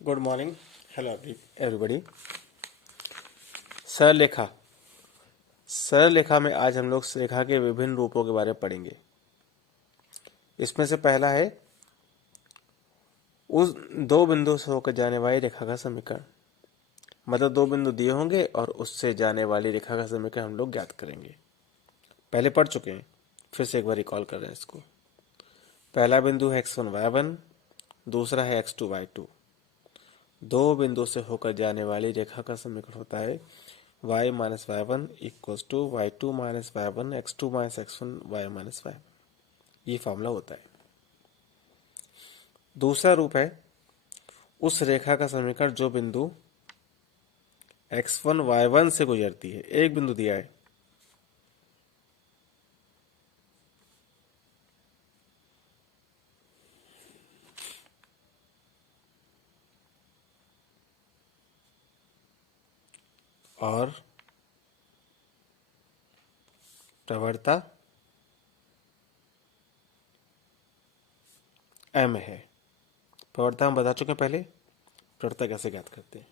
Good morning. Hello everybody. Sarlekha. Sarlekha में आज हम लोग रेखा के विभिन्न रूपों के बारे में पढ़ेंगे। इसमें से पहला है उस दो बिंदु से होकर जाने वाली रेखा का समीकरण। मतलब दो बिंदु दिए होंगे और उससे जाने वाली रेखा का समीकरण हम लोग ज्ञात करेंगे। पहले पढ़ चुके हैं, फिर से एक बार रिकॉल कर रहे हैं इसको। पहला बिंदु है x1 y1, दूसरा है x2 y2। दो बिंदु से होकर जाने वाली रेखा का समीकरण होता है y minus y one equals to y two minus y one x two minus x one y minus y. ये फॉर्मूला होता है। दूसरा रूप है उस रेखा का समीकरण जो बिंदु x1 y1 से गुजरती है। एक बिंदु दिया है, और प्रवणता m है। प्रवणता हम बता चुके हैं पहले। प्रवणता कैसे ज्ञात करते हैं?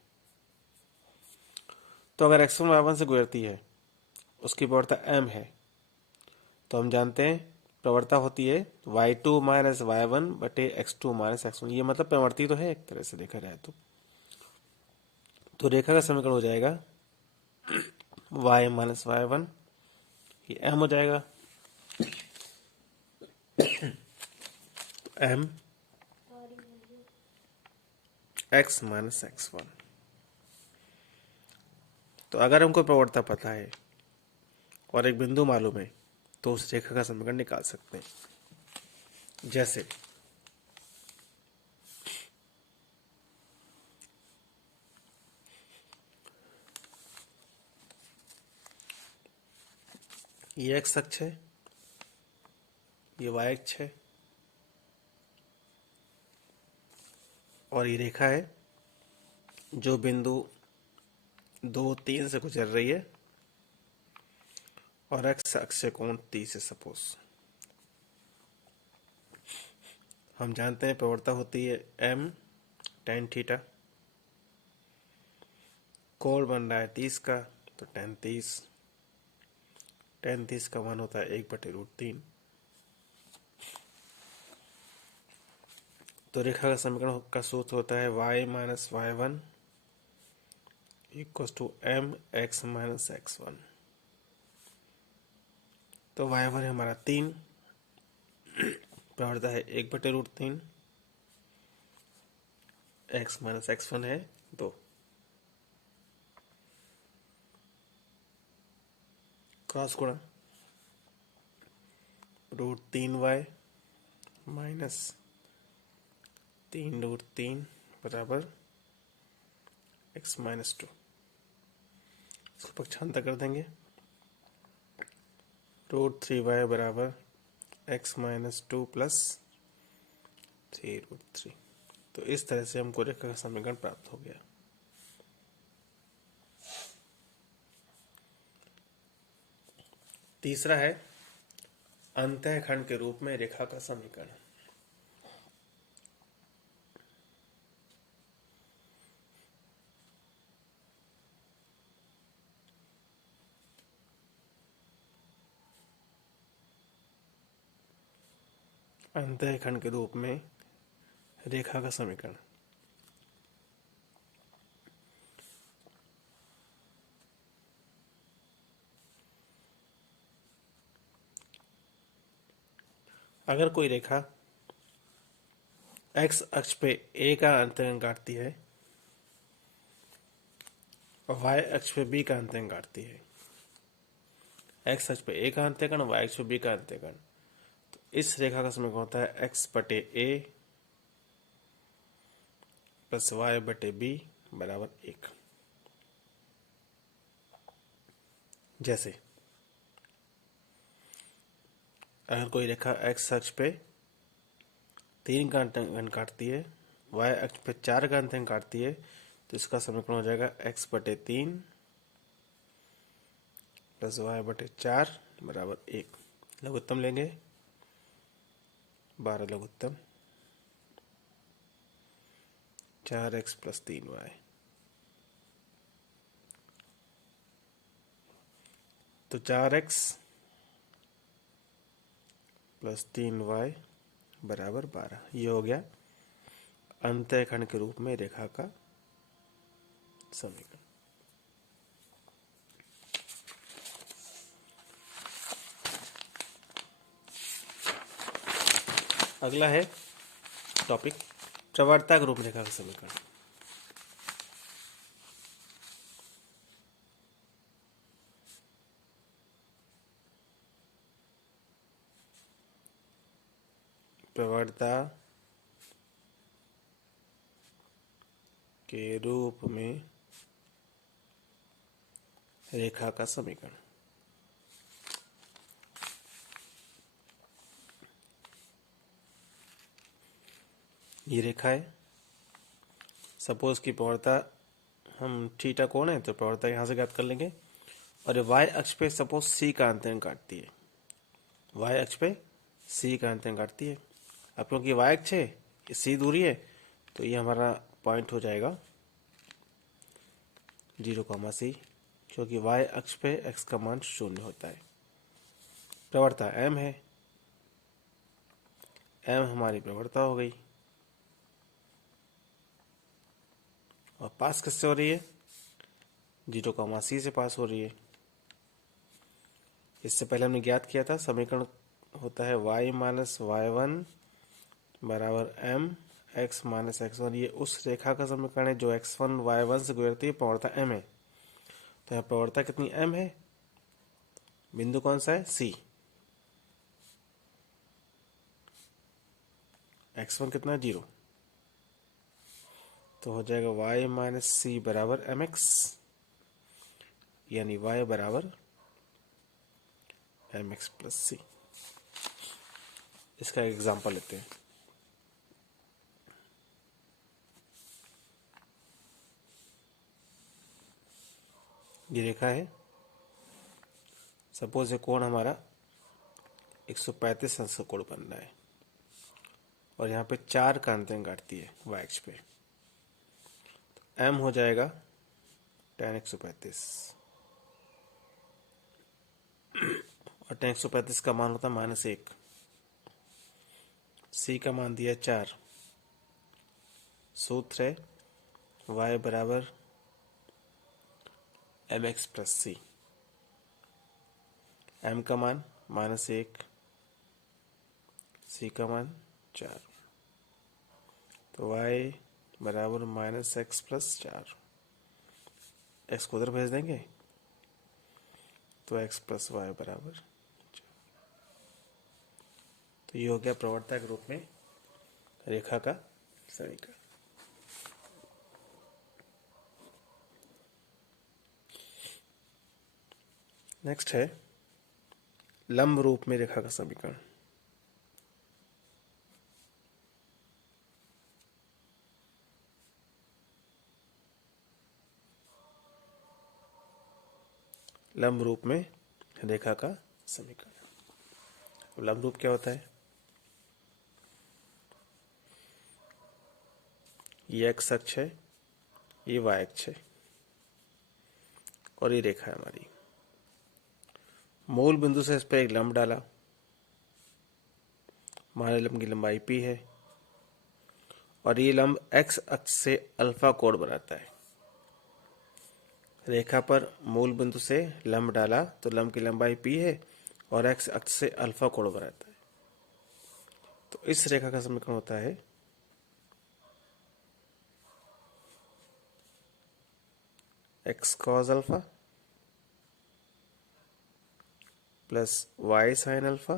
तो अगर x1 y1 से गुजरती है, उसकी प्रवणता m है, तो हम जानते हैं प्रवणता होती है y2 माइनस वाई वन बटे x2 माइनस x1। ये मतलब प्रवृत्ति तो है एक तरह से देखा जाए तो रेखा का समीकरण हो जाएगा y माइनस वाई वन, ये m हो जाएगा। m x minus x one. तो अगर हमको प्रवणता पता है और एक बिंदु मालूम है तो उस रेखा का समीकरण निकाल सकते हैं। जैसे ये एक्स अक्ष है, ये वाई अक्ष है, और ये रेखा है जो बिंदु 2 3 से गुजर रही है, और एक्स अक्ष से कोण 30 है। सपोज हम जानते हैं प्रवणता होती है m tan थीटा। कोण बन रहा है 30 का, तो tan 30 का मान होता है 1/√3। तो रेखा का समीकरण का सूत्र होता है y minus y one equals to m x minus x one. तो y वन है हमारा 3, प्रवणता है 1/√3, x माइनस एक्स वन है 2। क्रॉस गुणा √3y माइनस 3√3 बराबर x माइनस 2। इसको पक्षांतर कर देंगे। √3y बराबर x माइनस 2 प्लस 3√3। तो इस तरह से हमको रेखा का समीकरण प्राप्त हो गया। तीसरा है अंतःखंड के रूप में रेखा का समीकरण। अंतःखंड के रूप में रेखा का समीकरण। अगर कोई रेखा x अक्ष पे a का अंतःखंड काटती है और y अक्ष पे b का अंतःखंड काटती है, x अक्ष पे a का अंतःखंड और y अक्ष पे b का अंतःखंड, तो इस रेखा का समीकरण होता है x बटे a प्लस y बटे b बराबर 1। जैसे अगर कोई रेखा x अक्ष पे 3 का अंतःखंड काटती है, y अक्ष पे 4 का अंतःखंड काटती है, तो इसका समीकरण हो जाएगा x बटे 3 प्लस y बटे 4 बराबर 1। लघुत्तम लेंगे 12 लघुत्तम 4x प्लस 3y। तो 4x प्लस 3y बराबर 12। ये हो गया अंतःखंड के रूप में रेखा का समीकरण। अगला है टॉपिक प्रवणता के रूप में रेखा का समीकरण। प्रवणता के रूप में रेखा का समीकरण। ये रेखा है, सपोज की प्रवणता हम थीटा कोण है तो प्रवणता यहाँ से ज्ञात कर लेंगे। और ये वाई अक्ष पे सपोज सी का अंतरण काटती है, वाई अक्ष पे सी का अंतरण काटती है। अब क्योंकि वाई अक्ष है, सी दूरी है, तो ये हमारा पॉइंट हो जाएगा 0, क्योंकि वाई अक्ष पे एक्स का मान 0 होता है। प्रवणता एम है, एम हमारी प्रवणता हो गई। और पास किससे हो रही है? 0, से पास हो रही है। इससे पहले हमने ज्ञात किया था समीकरण होता है y माइनस y1 बराबर m x माइनस x1। ये उस रेखा का समीकरण है जो x1 y1 से गुजरती है, प्रवणता m है। तो यहाँ प्रवणता कितनी m है? बिंदु कौन सा है? c। x1 कितना है? 0। तो हो जाएगा y माइनस सी बराबर mx, यानी y बराबर mx प्लस सी। इसका एग्जांपल लेते हैं। ये रेखा है, सपोज ये कोण हमारा 135 अंश का कोण बन रहा है और यहाँ पे 4 का अंतरण काटती है y अक्ष पे। तो m हो जाएगा tan 135 और tan 135 का मान होता है -1। c का मान दिया 4। सूत्र है y बराबर mx प्लस सी। m का मान -1, c का मान 4। तो y बराबर -x प्लस 4। x को उधर भेज देंगे तो x प्लस वाई बराबर 4। तो ये हो गया प्रवणता के रूप में रेखा का समीकरण। नेक्स्ट है लंब रूप में रेखा का समीकरण। लंब रूप में रेखा का समीकरण। लंब रूप क्या होता है? ये एक्स अक्ष है, ये वाई अक्ष है और ये रेखा है हमारी। मूल बिंदु से इस पर एक लंब डाला, हमारे लंब की लंबाई p है और ये लंब x अक्ष से अल्फा कोण बनाता है। रेखा पर मूल बिंदु से लंब डाला तो लंब की लंबाई p है और x अक्ष से अल्फा कोण बनाता है। तो इस रेखा का समीकरण होता है x cos alpha plus y sin alpha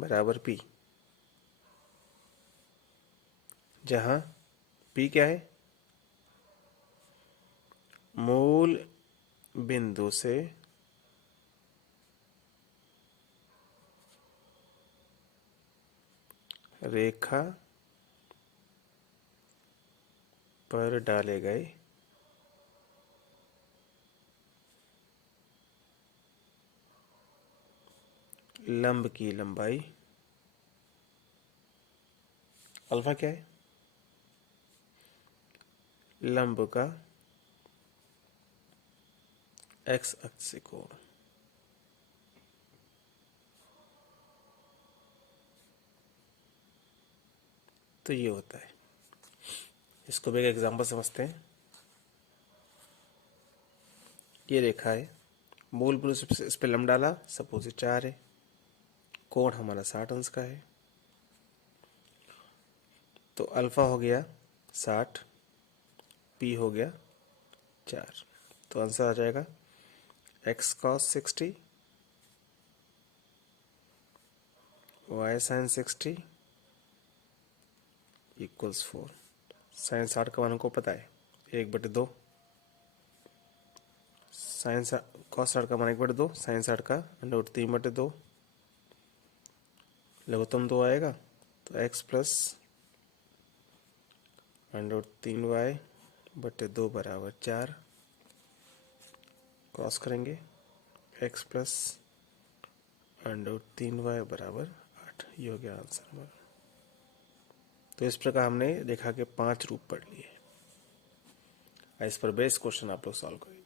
बराबर p, जहां p क्या है? मूल बिंदु से रेखा पर डाले गए लंब की लंबाई। अल्फा क्या है? लंब का एक्स अक्ष से कोण। तो ये होता है। इसको भी एक एग्जांपल समझते हैं। ये रेखा है, मूल बिंदु से इस पे लंब डाला, सपोज 4 है, कोण हमारा 60 अंश का है, तो अल्फा हो गया 60, पी हो गया 4, तो आंसर आ जाएगा x cos 60 y sine 60 equals 4। Sine 60 का मान हमको पता है 1/2, साइन कॉस 60 का मान 1/2, साइन 60 का √3/2, लघुत्तम 2 आएगा, तो x प्लस √3y/2 बराबर 4, क्रॉस करेंगे, x प्लस √3y बराबर 8। ये हो गया आंसर हमारा। तो इस प्रकार हमने रेखा के 5 रूप पढ़ लिए। इस पर बेस क्वेश्चन आप लोग सॉल्व करेंगे।